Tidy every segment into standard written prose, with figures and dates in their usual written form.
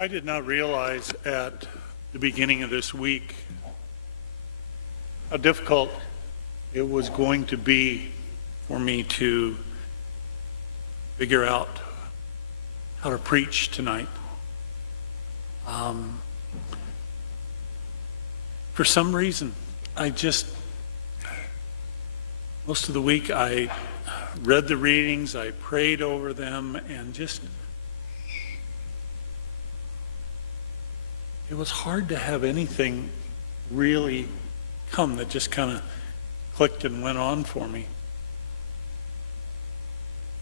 I did not realize at the beginning of this week how difficult it was going to be for me to figure out how to preach tonight. For some reason, most of the week I read the readings, I prayed over them, and it was hard to have anything really come that just kind of clicked and went on for me.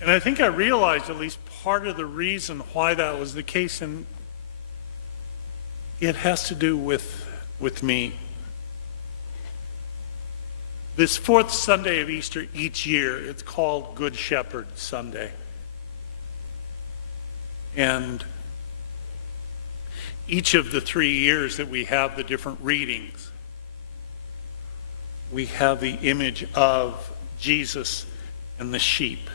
And I think I realized at least part of the reason why that was the case, and it has to do with me. This fourth Sunday of Easter each year, it's called Good Shepherd Sunday. And each of the 3 years that we have the different readings, we have the image of Jesus and the sheep.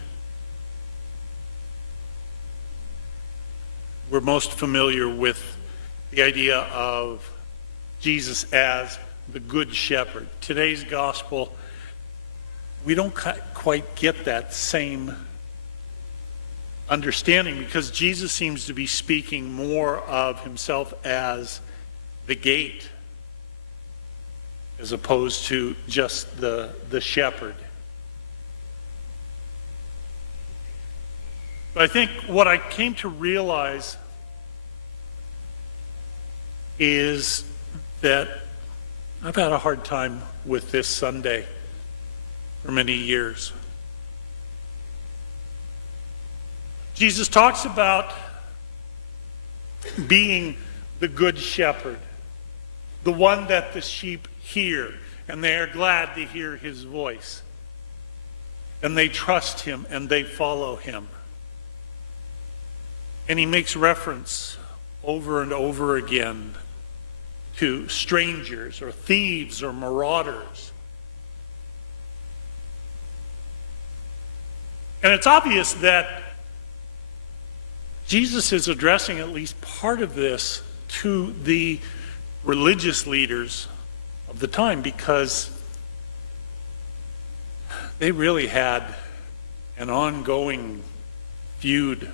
We're most familiar with the idea of Jesus as the Good Shepherd. Today's gospel, we don't quite get that same understanding because Jesus seems to be speaking more of himself as the gate as opposed to just the shepherd. But I think what I came to realize is that I've had a hard time with this Sunday for many years. Jesus talks about being the good shepherd, the one that the sheep hear, and they are glad to hear his voice. And they trust him and they follow him. And he makes reference over and over again to strangers or thieves or marauders. And it's obvious that Jesus is addressing at least part of this to the religious leaders of the time because they really had an ongoing feud.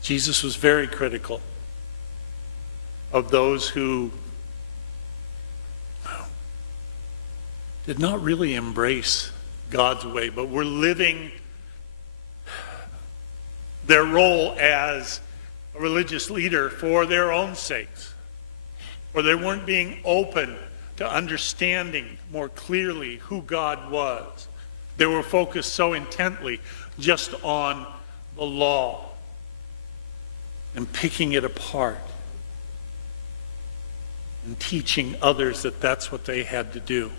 Jesus was very critical of those who did not really embrace God's way, but were living their role as a religious leader for their own sakes, or they weren't being open to understanding more clearly who God was. They were focused so intently just on the law and picking it apart and teaching others that that's what they had to do.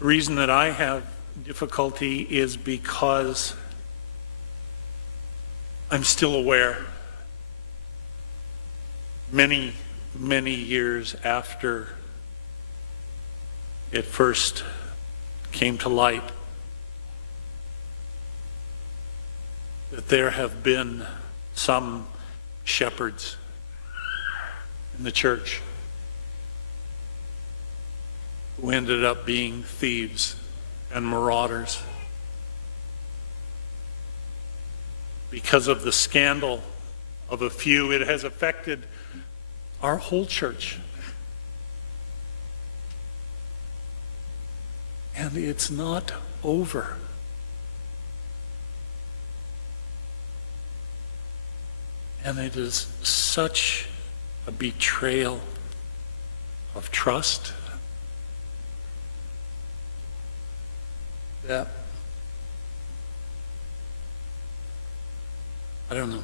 The reason that I have difficulty is because I'm still aware, many, many years after it first came to light, that there have been some shepherds in the church who ended up being thieves and marauders because of the scandal of a few. It has affected our whole church. And it's not over. And it is such a betrayal of trust that I don't know.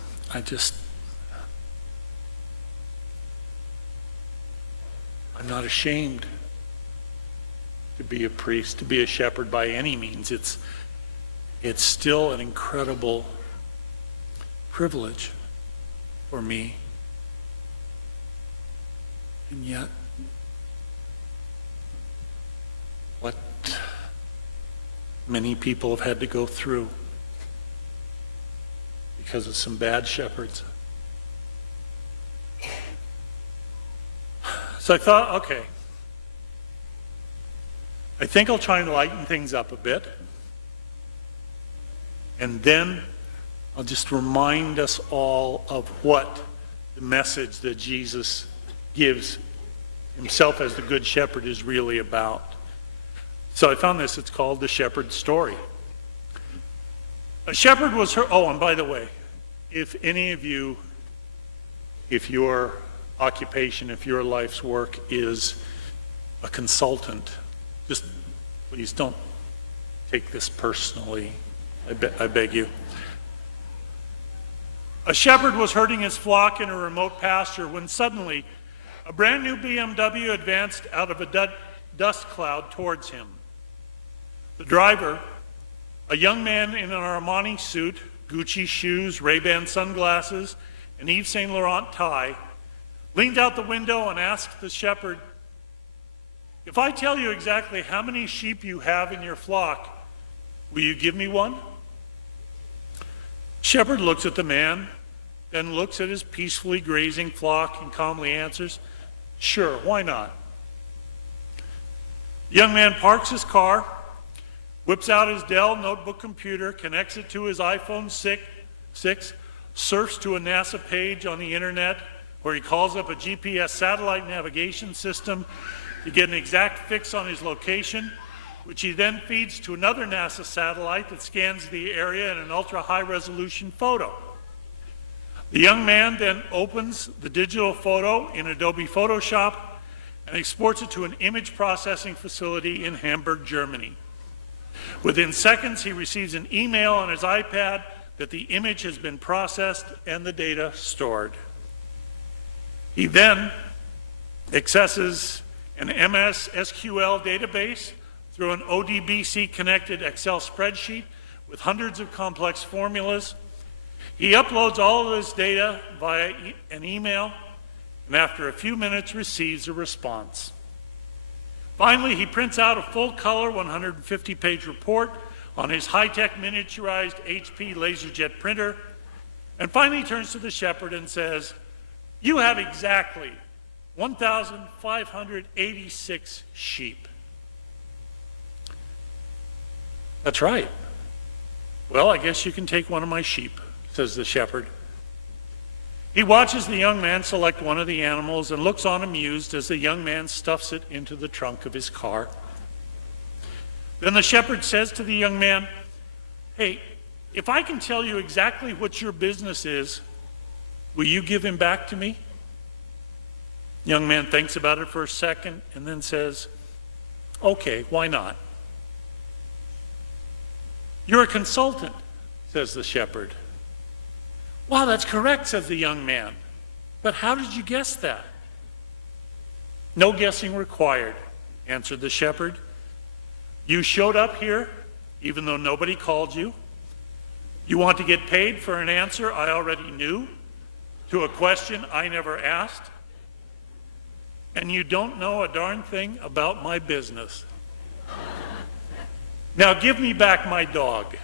I'm not ashamed to be a priest, to be a shepherd by any means. It's still an incredible privilege for me. And yet, what many people have had to go through because of some bad shepherds. So I thought, okay, I think I'll try and lighten things up a bit. And then I'll just remind us all of what the message that Jesus gives himself as the Good Shepherd is really about. So I found this, it's called The Shepherd's Story. A shepherd was her, oh, and by the way, if any of you, if your occupation, if your life's work is a consultant, just please don't take this personally. I beg you. A shepherd was herding his flock in a remote pasture when suddenly a brand new BMW advanced out of a dust cloud towards him. The driver, a young man in an Armani suit, Gucci shoes, Ray-Ban sunglasses, and Yves Saint Laurent tie, leaned out the window and asked the shepherd, "If I tell you exactly how many sheep you have in your flock, will you give me one?" Shepherd looks at the man, then looks at his peacefully grazing flock and calmly answers, "Sure, why not?" The young man parks his car, whips out his Dell notebook computer, connects it to his iPhone 6, surfs to a NASA page on the internet where he calls up a GPS satellite navigation system to get an exact fix on his location, which he then feeds to another NASA satellite that scans the area in an ultra-high resolution photo. The young man then opens the digital photo in Adobe Photoshop and exports it to an image processing facility in Hamburg, Germany. Within seconds, he receives an email on his iPad that the image has been processed and the data stored. He then accesses an MS SQL database through an ODBC-connected Excel spreadsheet with hundreds of complex formulas. He uploads all of this data via an email, and after a few minutes receives a response. Finally, he prints out a full-color 150-page report on his high-tech miniaturized HP LaserJet printer, and finally turns to the shepherd and says, "You have exactly 1,586 sheep." "That's right. Well, I guess you can take one of my sheep," says the shepherd. He watches the young man select one of the animals and looks on amused as the young man stuffs it into the trunk of his car. Then the shepherd says to the young man, "Hey, if I can tell you exactly what your business is, will you give him back to me?" The young man thinks about it for a second and then says, "Okay, why not?" "You're a consultant," says the shepherd. "Wow, that's correct," says the young man. "But how did you guess that?" "No guessing required," answered the shepherd. "You showed up here even though nobody called you. You want to get paid for an answer I already knew to a question I never asked. And you don't know a darn thing about my business. Now give me back my dog."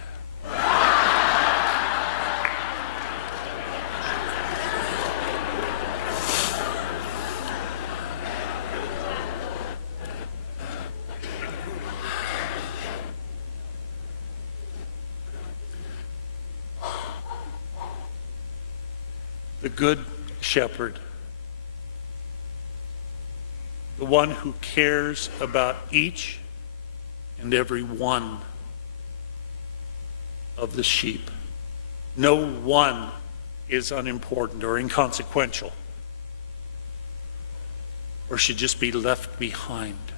The Good Shepherd, the one who cares about each and every one of the sheep. No one is unimportant or inconsequential or should just be left behind.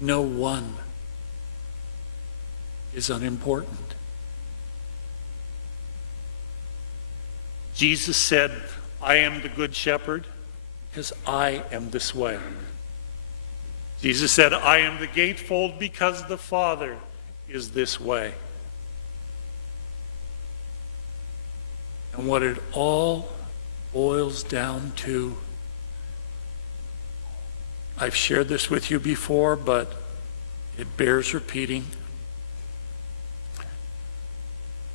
No one is unimportant. Jesus said, "I am the Good Shepherd because I am this way." Jesus said, "I am the gatefold because the Father is this way." And what it all boils down to, I've shared this with you before, but it bears repeating.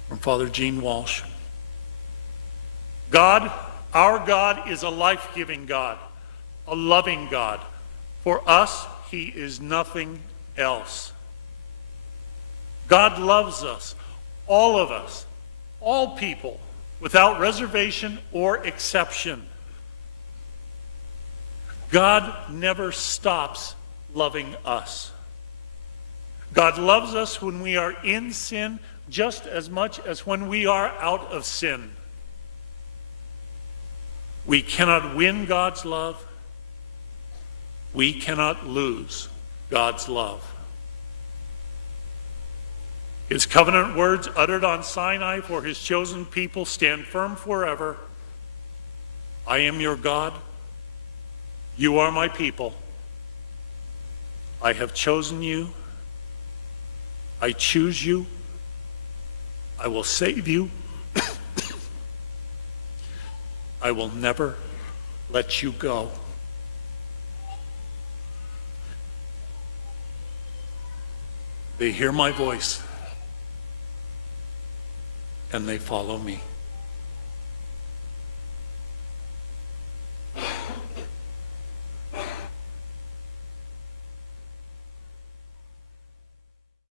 From Father Gene Walsh. God, our God, is a life-giving God, a loving God. For us, he is nothing else. God loves us, all of us, all people, without reservation or exception. God never stops loving us. God loves us when we are in sin just as much as when we are out of sin. We cannot win God's love. We cannot lose God's love. His covenant words uttered on Sinai for his chosen people stand firm forever. I am your God. You are my people. I have chosen you. I choose you. I will save you. I will never let you go. They hear my voice and they follow me.